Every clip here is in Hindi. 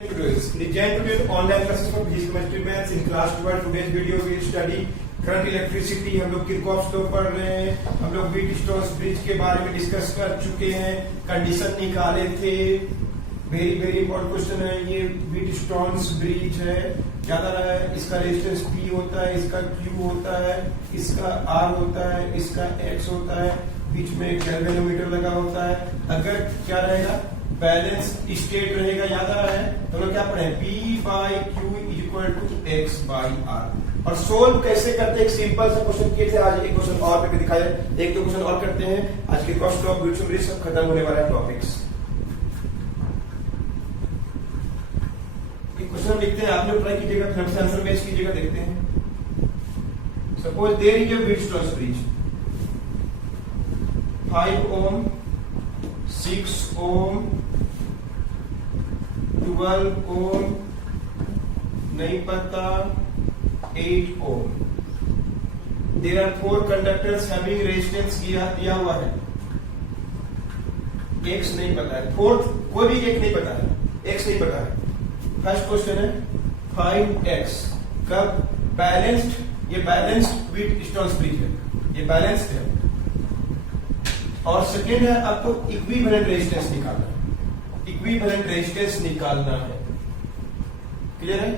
Join today's online classes for physics, chemistry, maths in class 12. Today's video we will study current electricity. हम लोग किरचॉफ लॉ पढ़ रहे हैं। हम लोग व्हीटस्टोन्स ब्रिज के बारे में डिस्कस कर चुके हैं, कंडीशन निकाले थे। वेरी वेरी इंपॉर्टेंट क्वेश्चन है ये। व्हीटस्टोन्स ब्रिज है, ज्यादा रहा है। इसका रेजिस्टेंस P होता है, इसका Q होता है, इसका R होता है, इसका X होता है, बीच में गैल्वेनोमीटर लगा होता है। अगर क्या रहेगा, बैलेंस स्टेट रहेगा, याद आ रहा है। तो लोग क्या पढ़े, P/Q = X/R। और सोल्व कैसे करते हैं, एक सिंपल सा क्वेश्चन किए थे। आज एक क्वेश्चन और करके दिखाया, एक दो क्वेश्चन और करते हैं। आज के कॉस्ट ऑफ ब्रिज सब खत्म होने वाला है टॉपिक्स। एक क्वेश्चन लिखते हैं, आप लोग ट्राई कीजिएगा, फिर हमसे आंसर मैच कीजिएगा, देखते हैं। Suppose there is a Wheatstone's bridge, 5 ohm, 6 ohm, 12 ohm, नहीं पता, 8 ohm। There are 4 conductors having resistance दिया हुआ है। X नहीं पता है, फोर्थ कोई भी एक नहीं पता है, X नहीं पता है। फर्स्ट क्वेश्चन है 5x कब बैलेंस्ड, ये बैलेंस्ड व्हीटस्टोन्स ब्रिज है, ये बैलेंस्ड है। और सेकेंड है आपको इक्विवेलेंट रेजिस्टेंस निकालना है, इक्विवेलेंट रेजिस्टेंस निकालना है। क्लियर है।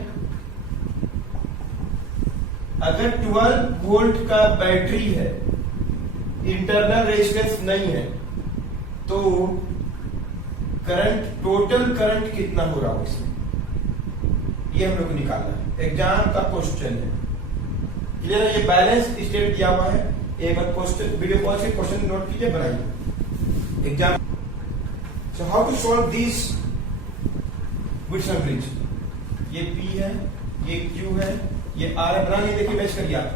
अगर 12 वोल्ट का बैटरी है, इंटरनल रेजिस्टेंस नहीं है, तो करंट, टोटल करंट कितना हो रहा हो इसमें, ये हम लोग को निकालना है। एग्जाम का क्वेश्चन है। क्लियर है। ये बैलेंस स्टेट दिया हुआ है। एक बार क्वेश्चन वीडियो कॉल से क्वेश्चन नोट कीजिए, बनाइए exam. So how to solve this Wheatstone's bridge. ये P है, ये Q है, ये R है। बना नहीं, देखिए मैच करिए आप।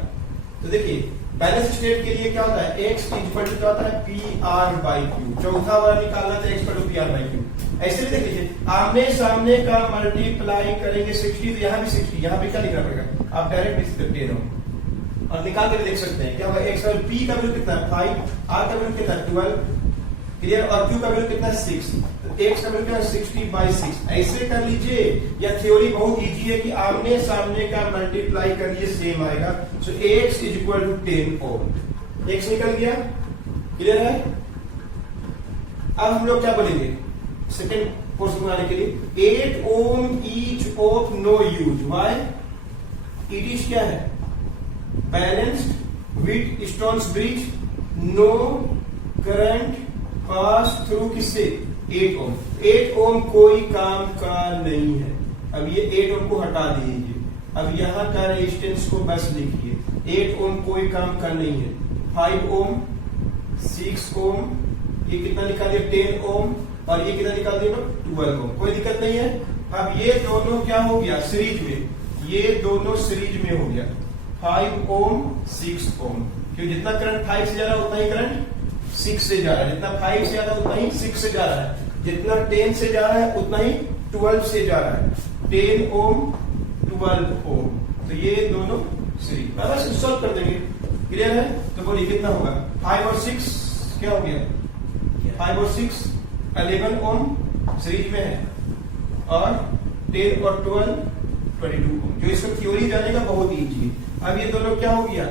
तो देखिए बैलेंस स्टेट के लिए क्या होता है, X इक्वल टू क्या होता है, PR/Q। चौथा वाला निकालना था, X इक्वल टू PR/Q। ऐसे भी देख लीजिए, आमने सामने का मल्टीप्लाई करेंगे 60, तो यहाँ भी 60, यहाँ पे क्या लिखना पड़ेगा, आप डायरेक्ट इस दे रहे हो और निकाल के देख सकते हैं क्या होगा। X और P का वैल्यू कितना है 5, R का वैल्यू कितना है 12, क्लियर। और Q का वैल्यू कितना है 6, तो X का वैल्यू क्या है 60/6। ऐसे कर लीजिए। या थ्योरी बहुत इजी है कि आमने सामने का मल्टीप्लाई करिए, सेम आएगा। सो X = 10 ohm। X निकल गया, क्लियर है। अब हम लोग क्या बोलेंगे सेकेंड पोर्शन बनाने के लिए, 8 ohm each of no use। Why? It is क्या है, balanced Wheatstone's bridge, no current pass through किससे, 8 ohm। 8 ohm कोई काम का नहीं है। अब ये 8 ohm को हटा दीजिए। अब यहां का रेजिस्टेंस को बस लिखिए। 8 ohm कोई काम का नहीं है। 5 ohm, 6 ohm, ये कितना निकाल दिया 10 ohm, और ये कितना निकाल दिया 12 ohm। कोई दिक्कत नहीं है। अब ये दोनों क्या हो गया सीरीज में, ये दोनों सीरीज में हो गया। 5 ohm, 6 ohm, क्योंकि जितना करंट 5 से जा रहा है उतना ही करंट 6 से जा रहा है। जितना 5 से ज्यादा उतना ही 6 से जा रहा है। जितना 10 से जा रहा है उतना ही 12 से जा रहा है। 10 ohm, 12 ohm, तो ये दोनों सीरीज। बस सॉल्व कर देंगे, क्लियर है। तो बोलिए कितना होगा, 5 और 6 क्या हो गया, 5 और 6 11 ohm सीरीज में है, और 10 और 12 22 ohm। जो इसका थ्योरी जानेगा बहुत इजी है। अब ये दोनों क्या हो गया,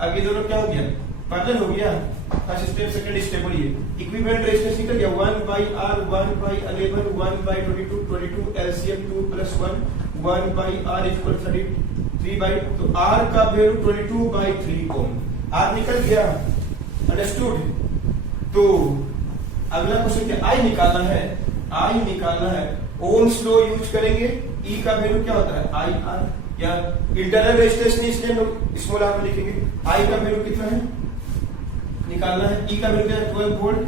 अब ये दोनों क्या हो गया, पैरेलल हो गया। फर्स्ट स्टेप, सेकंड स्टेप, बोलिए इक्विवेलेंट रेजिस्टेंस निकल गया। 1/R, 1/11, 1/22, 22 LCM 2 + 1, 1/R = 33 तो R का वैल्यू 22/3 ohm। R निकल गया, अंडरस्टूड। तो अगला क्वेश्चन क्या, I निकालना है, I निकालना है। ओम्स लॉ यूज करेंगे। E का वैल्यू क्या होता है IR, या इंटरनल रेजिस्टेंस नहीं, इसलिए हम लोग स्मॉल r में लिखेंगे। I का वैल्यू कितना है निकालना है। E का वैल्यू क्या है 12 वोल्ट।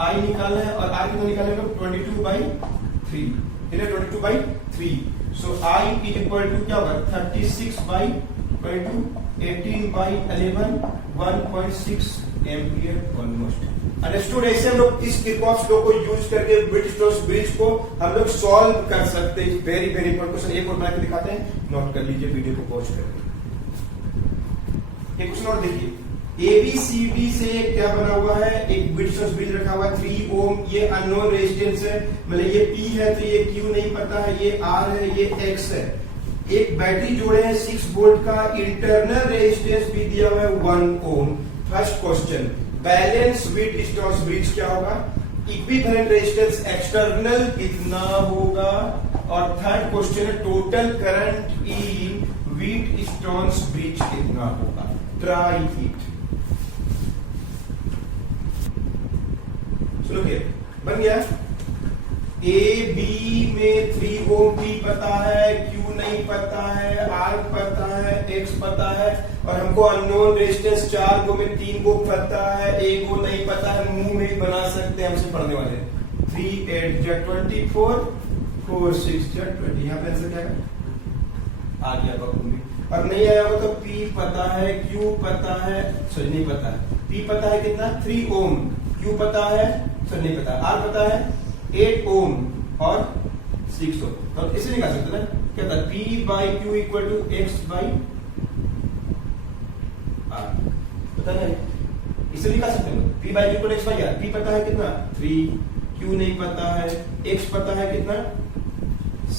I निकालना है, और R कितना निकालना है 22/3, 22/3। सो I = क्या होगा 36/22, 18/11, 1.6 एम्पियर ऑलमोस्ट। अंडरस्टूड। ऐसे हम लोग इस किरचॉफ लॉ को यूज करके व्हीटस्टोन्स ब्रिज को हम लोग सॉल्व कर सकते हैं। Very very important question. एक और बना के दिखाते हैं, नोट कर लीजिए वीडियो को पॉज करके। एक क्वेश्चन और देखिए, ABCD से क्या बना हुआ है, एक बिटसोर्स ब्रिज रखा हुआ है 3 ओम, ये अननोन रेजिस्टेंस है, मतलब ये P है तो ये Q नहीं पता है, ये R है, ये X है। एक बैटरी जोड़े हैं 6 वोल्ट का, इंटरनल रेजिस्टेंस भी दिया हुआ है 1 ohm. First question, balance Wheatstone bridge क्या होगा, इक्विवेलेंट रेजिस्टेंस एक्सटर्नल कितना होगा, और थर्ड क्वेश्चन है total current in Wheatstone bridge कितना होगा। Try it. सुनो के बन गया। ए बी में 3 ओम P पता है, Q नहीं पता है, R पता है, X पता है, और हमको अननोन रेजिस्टेंस 4 गो में 3 गो पता है, 1 गो नहीं पता है, मुंह में ही बना सकते हैं हमसे पढ़ने वाले। 3 8 जा 24, 4 6 जा 20। यहाँ पे आंसर क्या है, आ गया बखूबी। और नहीं आया हो तो P पता है, Q पता है, सॉरी नहीं पता है, P पता है कितना 3 ओम, Q पता है, सॉरी नहीं पता, R पता है 8 ओम और 6 ओम। तो इसे निकाल सकते ना, क्या था P by Q equal to X by R, पता नहीं, इसे निकाल सकते हैं। P by Q equal X by R, P पता है कितना 3, Q नहीं पता है, X पता है कितना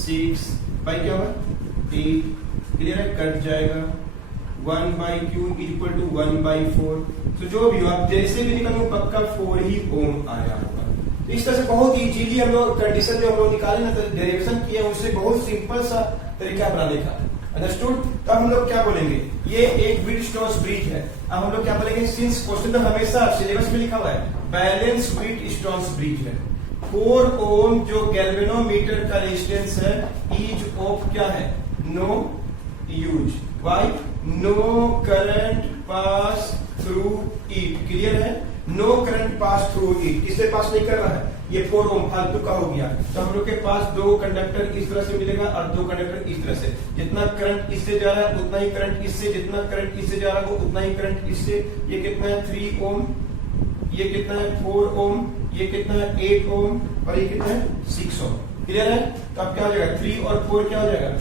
6, बाई क्या होगा 8, क्लियर है, कट जाएगा। 1 by Q equal to 1 by 4। तो जो भी हो आप जैसे भी निकालो पक्का 4 ही ओम आया होगा। तो इस तरह से बहुत इजीली हम लोग कंडीशन जो हम लोग निकाले ना, डेरिवेशन किया, उससे बहुत सिंपल सा तरीका अपनाने का। अंडरस्टूड। तो हम लोग क्या बोलेंगे, ये एक व्हीटस्टोन ब्रिज है। अब हम लोग क्या बोलेंगे, सिंस क्वेश्चन तो हमेशा सिलेबस में लिखा हुआ है बैलेंस व्हीटस्टोन ब्रिज है, 4 ओम जो गैल्वेनोमीटर का रेजिस्टेंस है इज ऑफ क्या है, no use, why no current pass through it. Clear है, no current pass through it, किससे पास नहीं कर रहा है, ये 4 ओम फालतू का हो गया। तो हम लोग के पास 2 कंडक्टर इस तरह से मिलेगा और 2 कंडक्टर इस तरह से, जितना करंट इससे जा रहा है उतना ही करंट इससे, जितना करंट इससे जा रहा है उतना ही करंट इससे। ये कितना है 3 ओम, ये कितना है 4 ओम, ये कितना है 8 ओम, और ये कितना है 6 ओम। क्लियर है। तो अब क्या हो जाएगा, 3 और 4 क्या हो जाएगा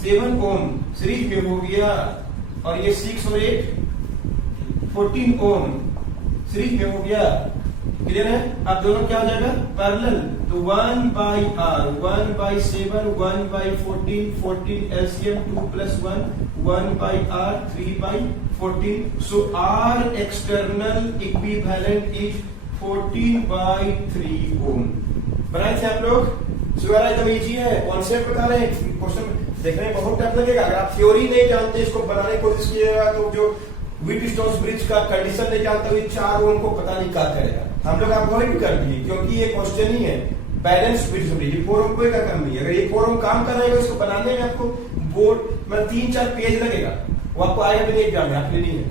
7 ओम सीरीज में हो गया, और ये 6 और 8 14 ओम सीरीज में हो गया। क्लियर है। अब दोनों क्या हो जाएगा पैरेलल, तो 1 by R 1 by 7 1 by 14 14 LCM 2 plus 1 1 by R 3 by 14। So R external equivalent is 14 by 3 ओम। बनाए थे आप लोग, सुबह एकदम इजी है, कॉन्सेप्ट बता रहे हैं, क्वेश्चन देखने में बहुत टाइम लगेगा। अगर आप थ्योरी नहीं जानते, इसको बनाने की कोशिश कीजिएगा, तो जो व्हीटस्टोन ब्रिज का कंडीशन नहीं जानते हुए 4 ओम को पता नहीं क्या करेगा। हम लोग अवॉइड कर दिए क्योंकि ये क्वेश्चन ही है बैलेंस व्हीटस्टोन ब्रिज, 4 ओम कोई का काम नहीं है। अगर ये 4 ओम काम कर रहेगा, इसको बनाने में आपको बोर्ड में 3-4 पेज लगेगा, वो आपको आएगा भी नहीं एग्जाम में, आपके लिए है।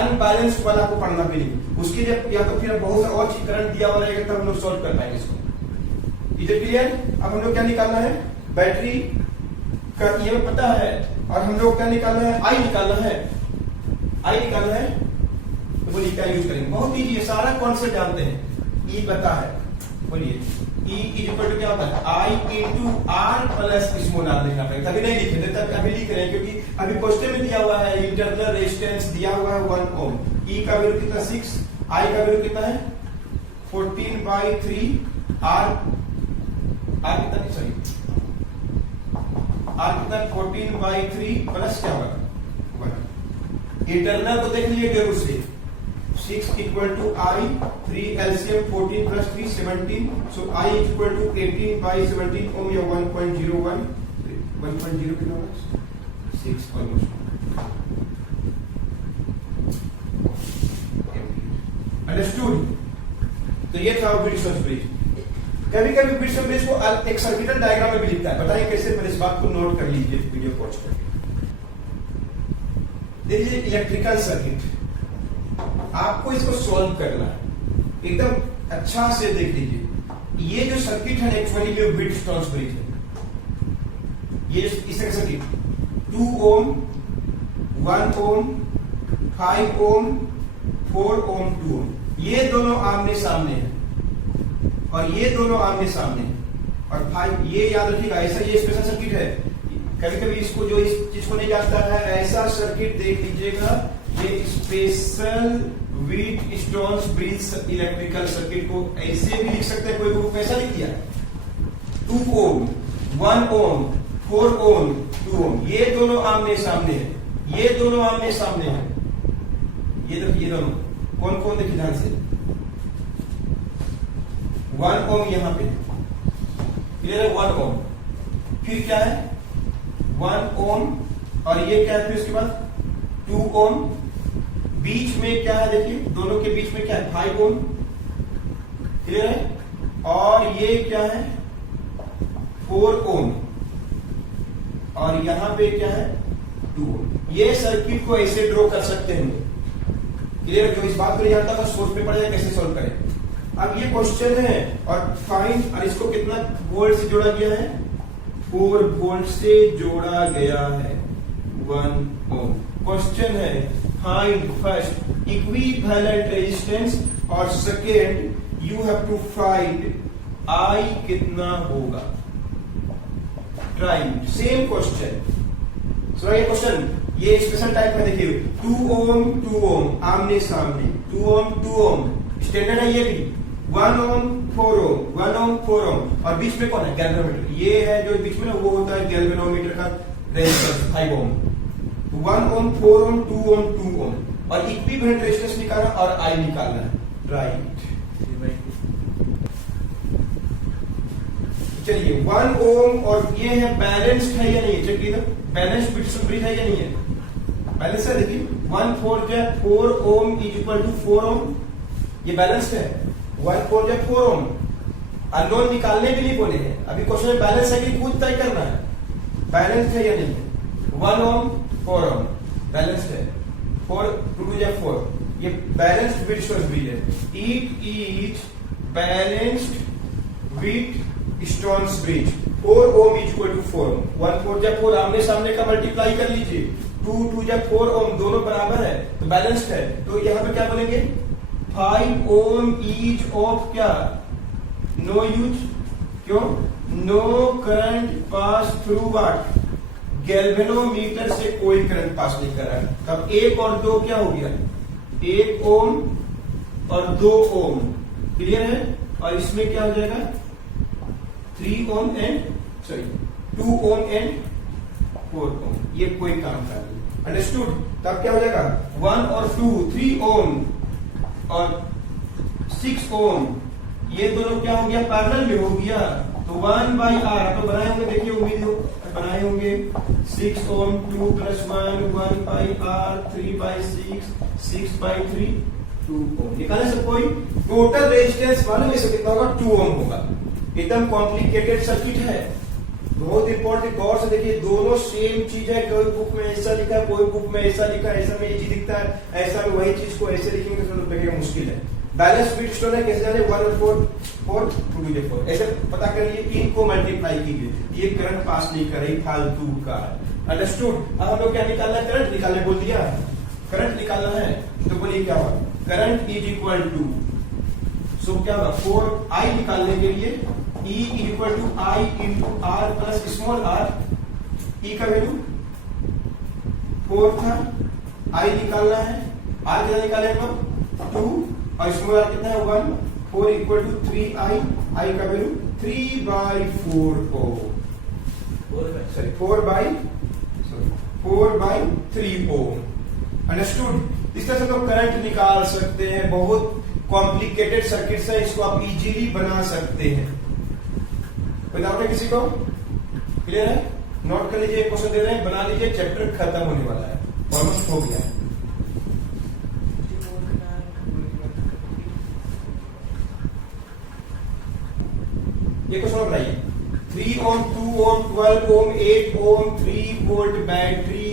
अनबैलेंस्ड वाला आपको पढ़ना भी नहीं, उसके लिए या तो फिर बहुत सा और चीज करंट दिया हुआ रहेगा, तब हम लोग सॉल्व कर पाएंगे इसको। Is it clear. अब हम लोग क्या निकालना है, बैटरी का ये पता है, और हम लोग क्या निकालना है, आई निकालना है, आई निकालना है। तो बोलिए क्या यूज करेंगे, बहुत इजी है, सारा कॉन्सेप्ट जानते हैं। ई पता है, बोलिए ई इज इक्वल टू क्या होता है I into R plus small R लिखना पड़ेगा, तभी नहीं लिखे थे, तब अभी लिख रहे हैं क्योंकि अभी क्वेश्चन में दिया हुआ है इंटरनल रेजिस्टेंस दिया हुआ है 1 ओम, ई का वैल्यू कितना 6, आई का वैल्यू कितना है 14 बाई 3, आर कितना, सॉरी आर कितना 14 बाई 3 प्लस क्या होगा 1। इंटरनल को देख लीजिए जरूर से, 6 equal to I 3 LCM 14 plus 3 17। So I equal to 18 by 17 ohm, या 1.01 1.0 कितना होगा 6 ऑलमोस्ट। अंडरस्टूड। तो ये था व्हीटस्टोन ब्रिज। कभी कभी व्हीटस्टोन ब्रिज को एक सर्किटल डायग्राम में भी लिखता है, बताइए कैसे, पहले इस बात को नोट कर लीजिए वीडियो पॉज करके। देखिए इलेक्ट्रिकल सर्किट, आपको इसको सॉल्व करना है, एकदम अच्छा से देख लीजिए। ये जो सर्किट है एक्चुअली ये व्हीटस्टोन ब्रिज है। ये इस तरह सर्किट 2 ओम 1 ओम 5 ओम 4 ओम 2 ओम, ये दोनों आमने सामने हैं, और ये दोनों आमने सामने हैं, और 5 ये याद रखिएगा, ऐसा ये स्पेशल सर्किट है। कभी कभी इसको जो इस चीज को नहीं जानता है, ऐसा सर्किट देख लीजिएगा, ये special wheat stones bridge electrical circuit को ऐसे भी लिख सकते हैं, कोई ग्रुप ऐसा लिख दिया 2 ओम 1 ओम 4 ओम 2 ओम, ये दोनों आमने सामने है, ये दोनों आमने सामने है, ये देखिए दोनों कौन कौन, देखिए ध्यान से 1 ओम यहां पे क्लियर है, 1 ओम, फिर क्या है 1 ओम, और ये क्या है फिर उसके बाद 2 ओम, बीच में क्या है देखिए, दोनों के बीच में क्या है 5 ओम, क्लियर है, और ये क्या है 4 ओम, और यहां पे क्या है 2 ओम। ये सर्किट को ऐसे ड्रॉ कर सकते हैं, क्लियर। जो इस बात को नहीं जानता तो सोर्स पे पड़ जाए कैसे सॉल्व करें। अब ये क्वेश्चन है और फाइंड, और इसको कितना वोल्ट से जोड़ा गया है, 4 वोल्ट से जोड़ा गया है 1 ओम। क्वेश्चन है फाइंड फर्स्ट इक्विवेलेंट रेजिस्टेंस और second you have to find I कितना होगा। ट्राई सेम क्वेश्चन, सो ये क्वेश्चन ये स्पेशल टाइप में देखिए 2 ओम आमने सामने, 2 ओम स्टैंडर्ड है, ये भी 1 ओम 4 ओम, और बीच में कौन है गैल्वेनोमीटर, ये है जो बीच में ना वो होता है गैल्वेनोमीटर का रेजिस्टेंस 5 ओम, 1 ओम 4 ओम 2 ओम, और इक्विवेलेंट रेजिस्टेंस निकालना और आई निकालना है। राइट, चलिए 1 ओम और ये है बैलेंस्ड है या नहीं, चलिए बैलेंस्ड व्हीटस्टोन ब्रिज है या नहीं है, बैलेंस है। देखिए 1 4 जा 4 ओम इज इक्वल टू 4 ओम, ये बैलेंस्ड है। 1 4 जा 4 ओम, अननोन निकालने के लिए बोले हैं, अभी क्वेश्चन में बैलेंस है कि खुद तय करना है, बैलेंस है या नहीं है। 1 ओम 4 ओम बैलेंस्ड है, 4 2 जा 4, ये बैलेंस्ड व्हीटस्टोन ब्रिज है। It is balanced Wheatstone's bridge, 4 ohm is equal to 4 ohm, 1 4 जा 4 आमने सामने का मल्टीप्लाई कर लीजिए, 2 2 जा 4 ओम दोनों बराबर है तो बैलेंस्ड है, तो यहां पे क्या बोलेंगे 5 ओम इज ऑफ क्या नो यूज, क्यों no current pass through what, galvanometer से कोई करंट पास नहीं कर रहा है। तब 1 और 2 क्या हो गया, 1 ओम और 2 ओम, क्लियर है, और इसमें क्या हो जाएगा 3 ओम एंड 2 ओम एंड 4 ओम, ये कोई काम कर नहीं, अंडरस्टूड। तब क्या हो जाएगा 1 और 2 3 ओम और 6 ओम, ये दोनों क्या हो गया पैरेलल में हो गया, तो 1/R तो बनाए होंगे, देखिए उम्मीद हो बनाए होंगे 6 ओम 2 + 1 1/R 3/6 6/3 2 ओम, निकाले सब कोई। टोटल रेजिस्टेंस मालूम है कितना होगा 2 ओम होगा, एकदम कॉम्प्लिकेटेड सर्किट है, बहुत इंपॉर्टेंट, गौर से देखिए, दोनों सेम चीज है, कोई बुक में ऐसा लिखा है कोई बुक में ऐसा लिखा है, ऐसा में ये चीज दिखता है, ऐसा में वही चीज को ऐसे लिखेंगे तो लगेगा मुश्किल है। बैलेंस व्हीटस्टोन है, कैसे जाने 1 और 4 2 जा 4 ऐसे पता कर लिए, इनको मल्टीप्लाई कीजिए, ये करंट पास नहीं कर रही, फालतू का, अंडरस्टूड। अब हम लोग क्या निकालना है, करंट निकालने बोल दिया, करंट निकालना है तो बोलिए क्या हुआ, current is equal to, so क्या होगा 4 आई निकालने के लिए E equal to I into R plus small r, E का वैल्यू 4 था, आई निकालना है, आर कितना निकाले हम लोग 2 और स्मॉल आर कितना है 1, 4 इक्वल टू 3 आई, आई का वैल्यू 3/4 ओम, सॉरी 4/3 ओम, अंडरस्टूड। इस तरह से तो करंट निकाल सकते हैं, बहुत कॉम्प्लिकेटेड सर्किट है, इसको आप इजीली बना सकते हैं। कोई डाउट है किसी को, क्लियर है, नोट कर लीजिए, क्वेश्चन दे रहे हैं बना लीजिए, चैप्टर खत्म होने वाला है, ऑलमोस्ट हो गया है। ये क्वेश्चन बनाइए, 3 ohm 2 ohm 12 ohm 8 ohm 3 volt battery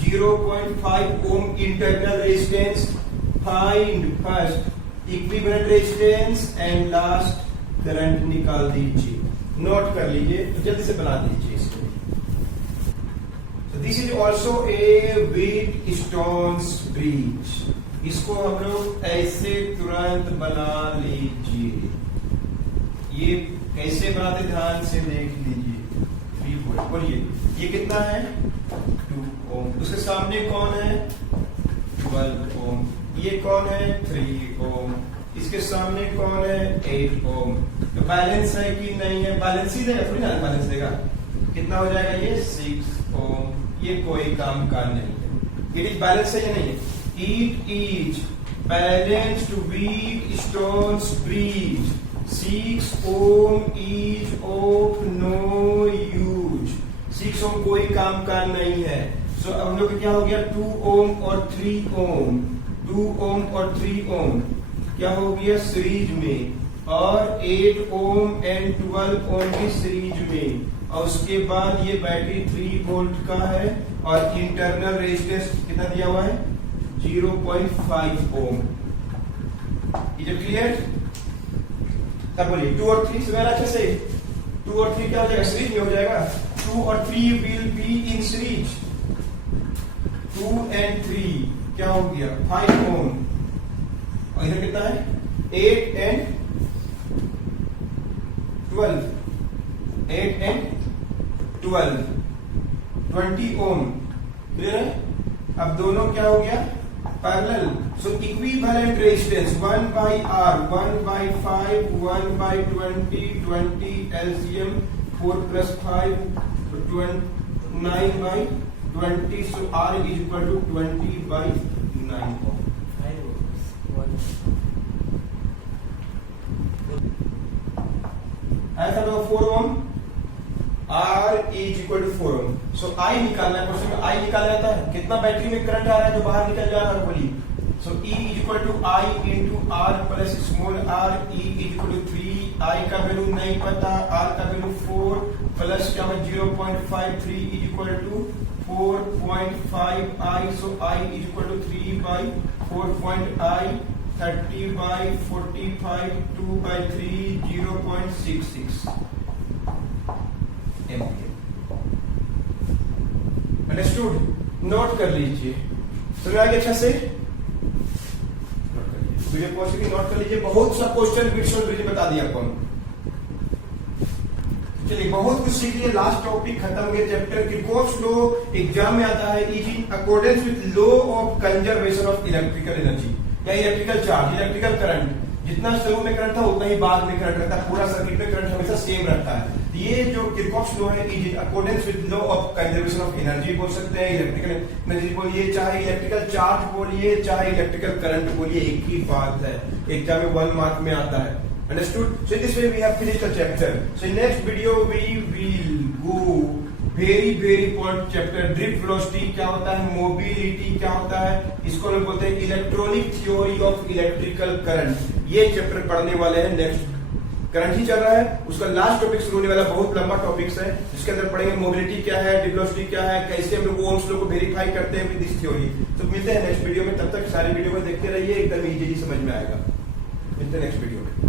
0.5 ohm internal resistance, find first equivalent resistance and last current निकाल दीजिए, नोट कर लीजिए, तो जल्दी से बना दीजिए इसको। This is also a Wheatstone's bridge, इसको हम लोग ऐसे तुरंत बना लीजिए, ये कैसे बनाते ध्यान से देख लीजिए, 3 वोल्ट बोलिए ये कितना है 2 ओम, उसके सामने कौन है 12 ओम, ये कौन है 3 ओम, इसके सामने कौन है 8 ओम। तो बैलेंस है कि नहीं है, बैलेंस ही देगा थोड़ी ना, बैलेंस देगा कितना हो जाएगा ये 6 ओम, ये कोई काम का नहीं है। इट इज बैलेंस है या नहीं है। It is balance to Wheatstone's bridge 6 ohm is of no use, 6 ohm कोई काम का नहीं है। सो अब हम लोग क्या हो गया 2 ओम और 3 ओम, 2 ओम और 3 ओम क्या हो गया सीरीज में, और 8 ओम एंड 12 ओम की सीरीज में, और उसके बाद ये बैटरी 3 वोल्ट का है और इंटरनल रेजिस्टेंस कितना दिया हुआ है 0.5 ओम। Is it clear? तब बोलिए 2 और 3 समझना अच्छे से। 2 और 3 क्या हो जाएगा सीरीज में हो जाएगा, 2 और 3 will be in series, 2 and 3 क्या हो गया 5 ओम, और इधर कितना है 8 एंड 12, 8 एंड 12 20 ओम। क्लियर है? अब दोनों क्या हो गया parallel, so equivalent resistance 1 by R, 1 by 5, 1 by 20, 20 LCM 4 plus 5 9 by 20, so R is equal to 20 by 9 ohm। ऐसा तो 4 ओम, R is equal to 4 Om. So I निकालना है, क्वेश्चन में I निकाला जाता है, कितना बैटरी में करंट आ रहा है जो बाहर निकल जा रहा है बोलिए। सो E is equal to I into R plus small r, E is equal to 3, I का वैल्यू नहीं पता, R का वैल्यू 4 प्लस क्या है 0.53 is equal to 4.5 I, so I is equal to 3 by 4.I, 30 by 45, 2 by 3, 0.66 ampere. Understood? Note कर लीजिए, समझ आ गया अच्छा से? नोट कर लीजिए, वीडियो पॉज करके नोट कर लीजिए। बहुत सा क्वेश्चन वीडियो बता दिया आपको। चलिए बहुत कुछ सीख लिए, लास्ट टॉपिक खत्म हो गया चैप्टर। किरचॉफ्स लॉ एग्जाम में आता है, is in accordance with law of conservation of electrical energy या इलेक्ट्रिकल चार्ज, इलेक्ट्रिकल करंट। जितना शुरू में करंट था उतना ही बाद में करंट रहता है, पूरा सर्किट में करंट हमेशा सेम रहता है। ये जो किरचॉफ्स लॉ है is in accordance with law of conservation of energy बोल सकते हैं, इलेक्ट्रिकल एनर्जी बोलिए, चाहे इलेक्ट्रिकल चार्ज बोलिए, चाहे इलेक्ट्रिकल करंट बोलिए, एक ही बात है। एग्जाम में 1 मार्क में आता है। Understood? So in this way we have finished the chapter. So in next video we will go very important chapter, drift velocity क्या होता है, mobility क्या होता है, इसको हम बोलते हैं electronic theory of electrical current. ये चैप्टर पढ़ने वाले हैं। नेक्स्ट करंट ही चल रहा है, उसका लास्ट टॉपिक शुरू होने वाला, बहुत लंबा टॉपिक्स है, जिसके अंदर पढ़ेंगे मोबिलिटी क्या है, ड्रिफ्ट वेलोसिटी क्या है, कैसे हम लोग ओम्स लॉ को वेरीफाई करते हैं विद दिस थ्योरी। तो मिलते हैं नेक्स्ट वीडियो में, तब तक सारी वीडियो को देखते रहिए, एकदम इजीली समझ में आएगा। मिलते हैं नेक्स्ट वीडियो में।